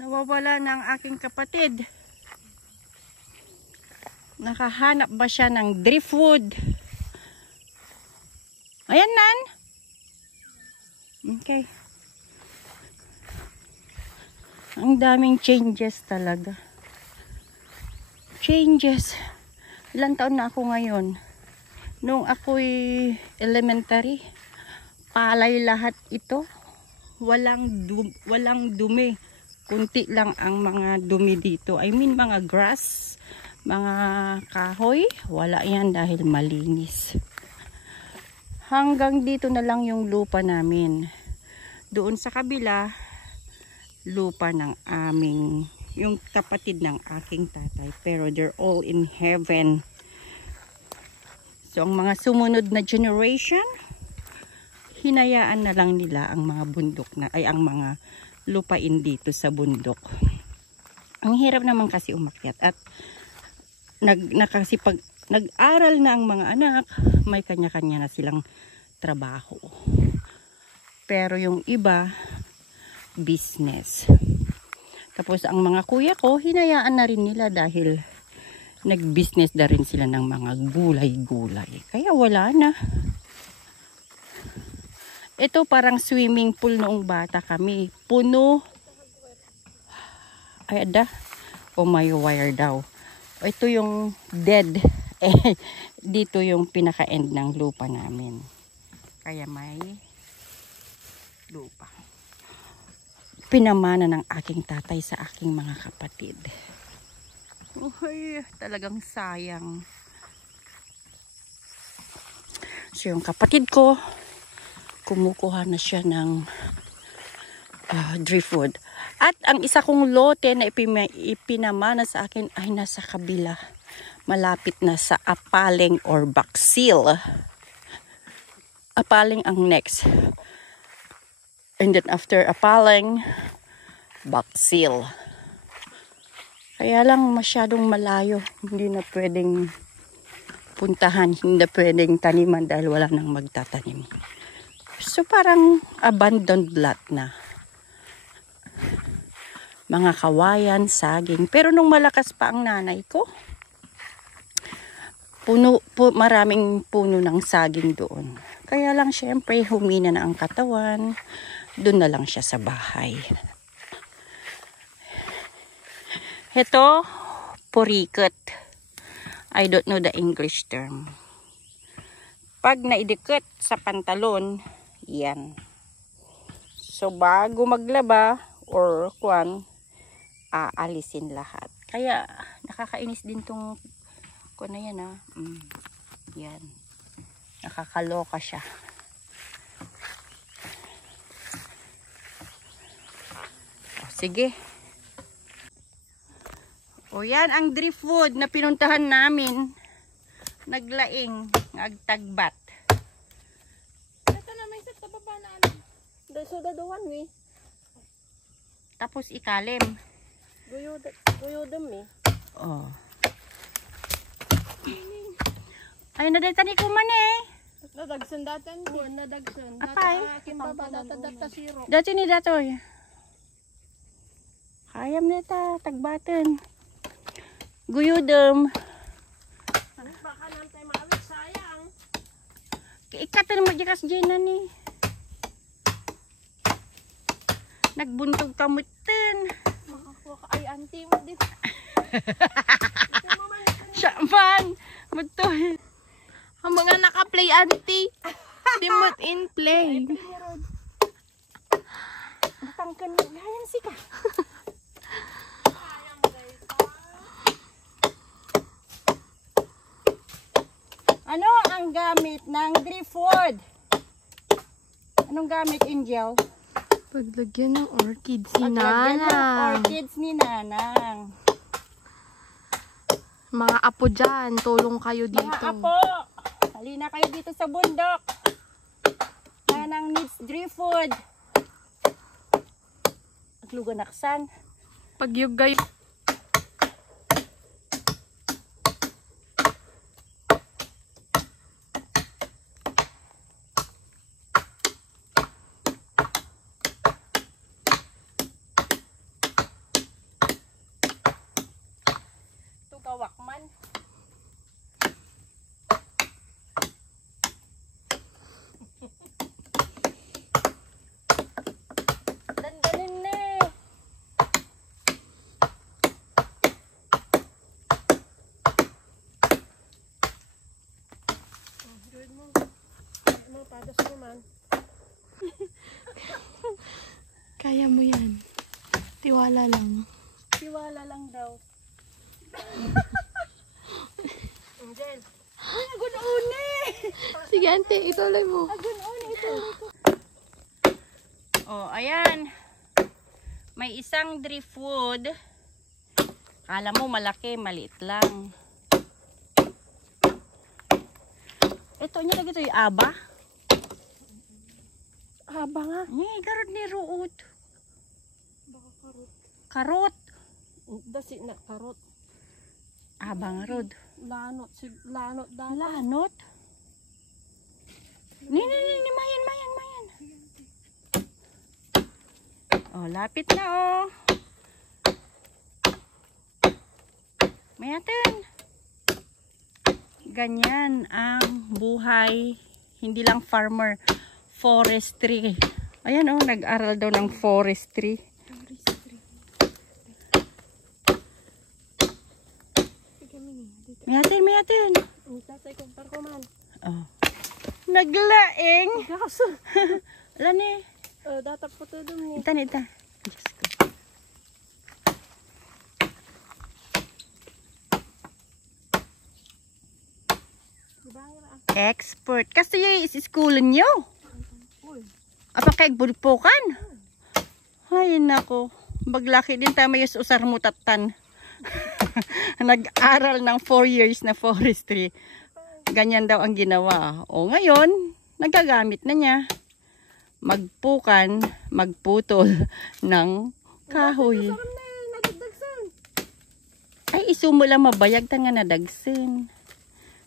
Nawawala na ang aking kapatid. Nakahanap ba siya ng driftwood? Ayan, Nan. Okay. Ang daming changes talaga. Changes. Ilang taon na ako ngayon? Nung ako'y elementary, palay lahat ito. Walang dumi. Kunti lang ang mga dumi dito. I mean mga grass, mga kahoy. Wala yan dahil malinis. Hanggang dito na lang yung lupa namin. Doon sa kabila, lupa ng aming, yung kapatid ng aking tatay. Pero they're all in heaven. So ang mga sumunod na generation, hinayaan na lang nila ang mga bundok na, ay ang mga lupain dito sa bundok. Ang hirap naman kasi umakyat at nag-aral na ang mga anak, may kanya-kanya na silang trabaho. Pero yung iba, business. Tapos ang mga kuya ko, hinayaan na rin nila dahil nag-business na rin sila ng mga gulay-gulay. Kaya wala na. Ito parang swimming pool noong bata kami. Puno. Ay, ada. O may wire daw. Ito yung dead. Dito yung pinaka-end ng lupa namin. Kaya may lupa. Pinamana ng aking tatay sa aking mga kapatid. Uy, talagang sayang. So yung kapatid ko, kumukuha na siya ng driftwood. At ang isa kong lote na ipinamana sa akin ay nasa kabila. Malapit na sa Apaling or Baksil. Apaling ang next. And then after Apaling, Baksil. Kaya lang masyadong malayo. Hindi na pwedeng puntahan. Hindi na pwedeng taniman dahil wala nang magtatanim. So parang abandoned lot na. Mga kawayan, saging. Pero nung malakas pa ang nanay ko, maraming puno ng saging doon. Kaya lang syempre humina na ang katawan. Doon na lang siya sa bahay. Ito, purikot. I don't know the English term. Pag naidikit sa pantalon, yan. So bago maglaba or kuwan, aalisin lahat. Kaya nakakainis din tong kuwan na yan yan. Nakakaloka siya. Sige. O yan ang driftwood na pinuntahan namin. Naglaing, agtagbat. So daduan mi. Tapos ikalim. Guyodem mi. Oh. Ay nadagtani ko man eh. Nadagsun datan ko, nadagsun. Apay. Akin baba data zero. Dati ni datoy. Kayam nita tagbatan. Guyodem. Baka nantay maawit sayang. Ikatan mo dikas diyan ni. Nagbuntog kamutin. Makakuha ka ay auntie mo dito. Siya man. Mutoy. Ang mga naka-play auntie. Dimot in play. Matangkan mo. Layan si ka. Ano ang gamit ng driftwood? Anong gamit, Angel? Paglagyan ng orchids ni Paglagyan ng Nanang. orchids ni Nanang. Mga apo dyan, tulong kayo dito. Mga apo, halina kayo dito sa bundok. Nanang needs driftwood. At luganaksan. Pagyugay. Kaya mo yan. Tiwala lang. Tiwala lang daw. Angel. Ay, agun-uni! Sige, ante, ituloy mo. Agun-uni, ituloy ko. Oh, ayan. May isang driftwood. Kala mo malaki, maliit lang. Ito niya lagi ito yung aba. Haba nga. Ngay, garod ni ruot. Baka karot. Karot. Dasi na karot. Aba nga rod. Lanot. Lanot dala. Lanot. Ni, mayan. Oh, lapit na oh. Mayatin. Ganyan ang buhay. Hindi lang farmer. Forestry. Ayan oh, nag-aral daw ng forestry. Mayatin. Tatay kong parkuman. Oh. Naglaing. Kaso. Wala ni. Datap po to dun ni. Ita. Diyos ko. Expert. Kasi yung is-schoolan nyo. Apa kay bulpukan? Ay, nako. Baglaki din tayo may usar mo tatan. Nag-aral ng 4 years na forestry. Ganyan daw ang ginawa. O ngayon, nagagamit na niya. Magpukan, magputol ng kahoy. Ay, isumo lang mabayag ta nga nadagsin.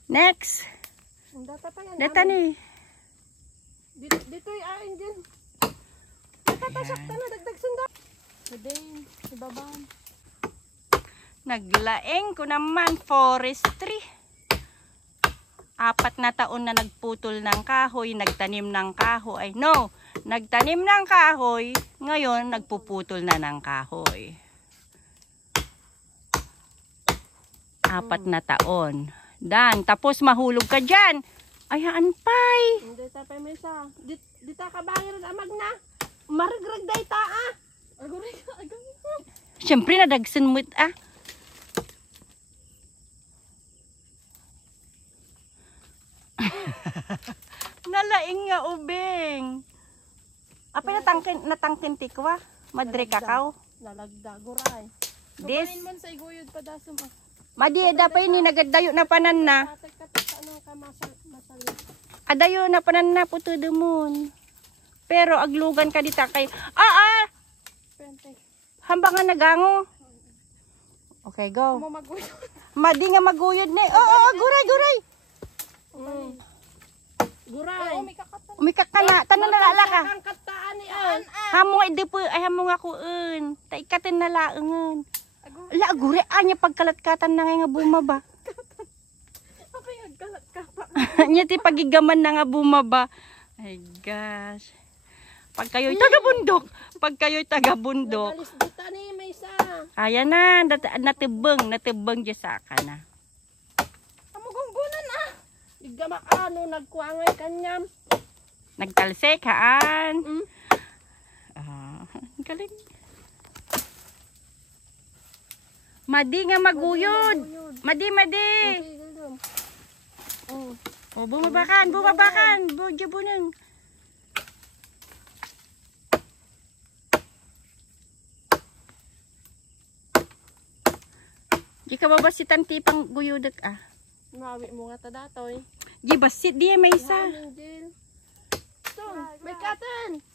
Next. Data ni. Dito yung Angel. Nakatasak ta na dagdagsin da. Then, ibabaan. Naglaeng ko naman forestry. 4 na taon na nagputol ng kahoy, nagtanim ng kahoy. No, nagtanim ng kahoy, ngayon nagpuputol na ng kahoy. 4 na taon. Dan, tapos mahulog ka dyan. Ayaan pay. Hindi tapay mo isa. Dita ka bayar na magna. Marigrag day ta ah. Aguray. Siyempre nadagsan mo ah. Nalaing nga ubing. Apay natangkin tikwa. Madre kakao. Nalagda guray. This. Kumain man sa iguyod pa dasam ah. Madi dapay ni nagadayo na panan na. Katak anong kamasal. Adayo na panan na puto demon. Pero aglugan ka dita kay Pente. hamba nga nagango. Okay, go. Mo maguyod. Madi nga maguyod ni. Oo, guray. Guray. Umika ka na. Tanan na lala ka. Ang kataan ni an. Hamo nga di po. Ay hamo nga kuun. Taikatin na laangan. La, guray. Anya pagkalatkatan na nga bumaba. Apay agkalat ka pa. Anya ti pagigaman na nga bumaba. Ay gosh. Pag kayo'y taga-bundok. Alis dita ni may isa. Kaya na, natibang dyan sa ka na. Amugunggunan ah. Igamaano nagkuangay kanyam. Nagtalsik, haan. Galing. Madi nga maguyod. Madi. Oh, bumabakan. Budyo bunang. Di ka babasitan tipang guyudak ah. Mawi mo nga ta datoy. Di basit di may isa. So, may cotton.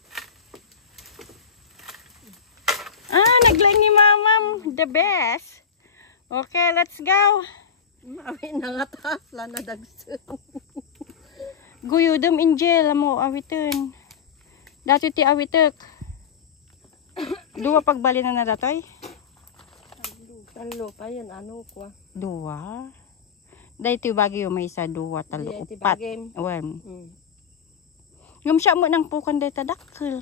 Naglaing ni mamam. The best. Okay, let's go. Mawi na nga tasla na dagsun. Guyudam Angel mo awiton. Dato ti awitek. Dua pagbali na datoy. Talo pa yun, ano ko ah. Dua. Dahito bagay may isa, 2, 3, 4. Awan. Yung siya mo nang pukan dahito dakkel.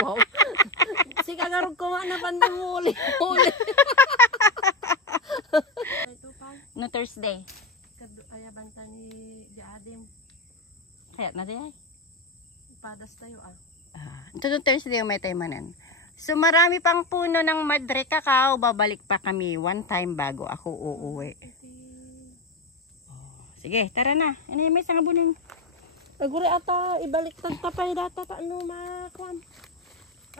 Wow. Si kagarog ko nga na pandumuli. No Thursday. Ayaban ta ni Diadim. kaya na diyan. Padas tayo Ito Thursday may taymanan. So marami pang puno ng madre cacao. Babalik pa kami one time bago ako uuwi. Sige, tara na. Ano yung may sangabunin? Agure ata ibaliktad tapay data ta ano makuan.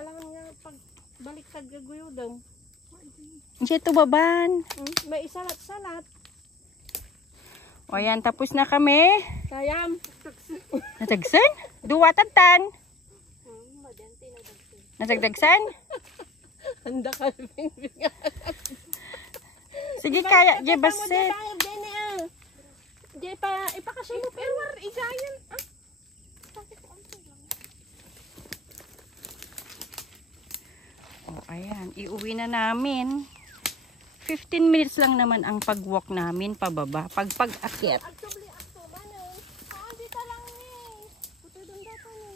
Alangan nga pag baliktad gaguyodong. Diyan ito baban. May isalat-salat. O yan, tapos na kami. Kayam. Natagsan? Duwatatan. Madente na dagsin. Natagdagsan? Handa ka bingbingan. Sige, kaya. Diyan basit. Diyan pa ipakasya mo pero isayan. O, ayan. Iuwi na namin. 15 minutes lang naman ang pag-walk namin pababa. Pag-akyat. Agtubli akto manong. Dito lang ni. Putudong data ni.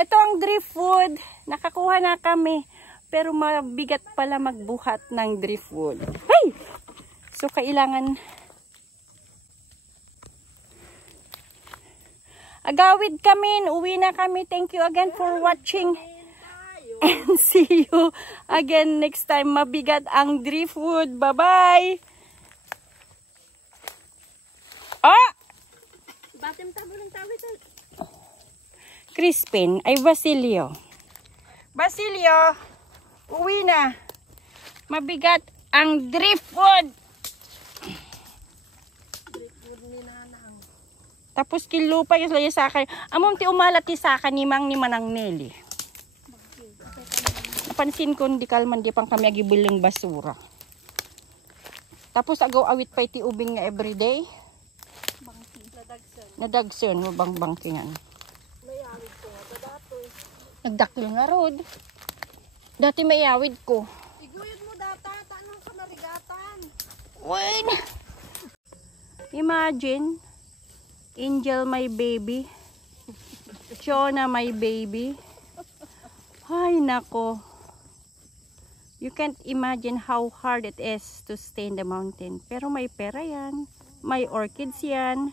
Ito ang driftwood. Nakakuha na kami. Pero mabigat pala magbuhat ng driftwood. Hey! So, kailangan agawid kami. Uwi na kami. Thank you again for watching. And see you again next time. Mabigat ang driftwood. Bye-bye! Ah! Batem tabo ng tawid. Crispin ay Basilio. Basilio, uwi na. Mabigat ang driftwood. Driftwood ni nanang. Tapos kilupa yung laya sa akin. Among ti umalat ti sa akin ni Mang ni Manang Nelly. Pansin ko di kalman di pang kami agibuling basura. Tapos agaw awit pa ti ubing nga everyday. Bangki. Nadagsan. Nadagson mo bang bangkingan. May awit ko nga datoy. Nagdakil nga rod. Dati may awid ko. Iguyod mo data. Tanong ka marigatan. Wait. Imagine, Angel my baby, Shona my baby. Ay nako. You can't imagine how hard it is to stay in the mountain. Pero may pera yan. May orchids yan.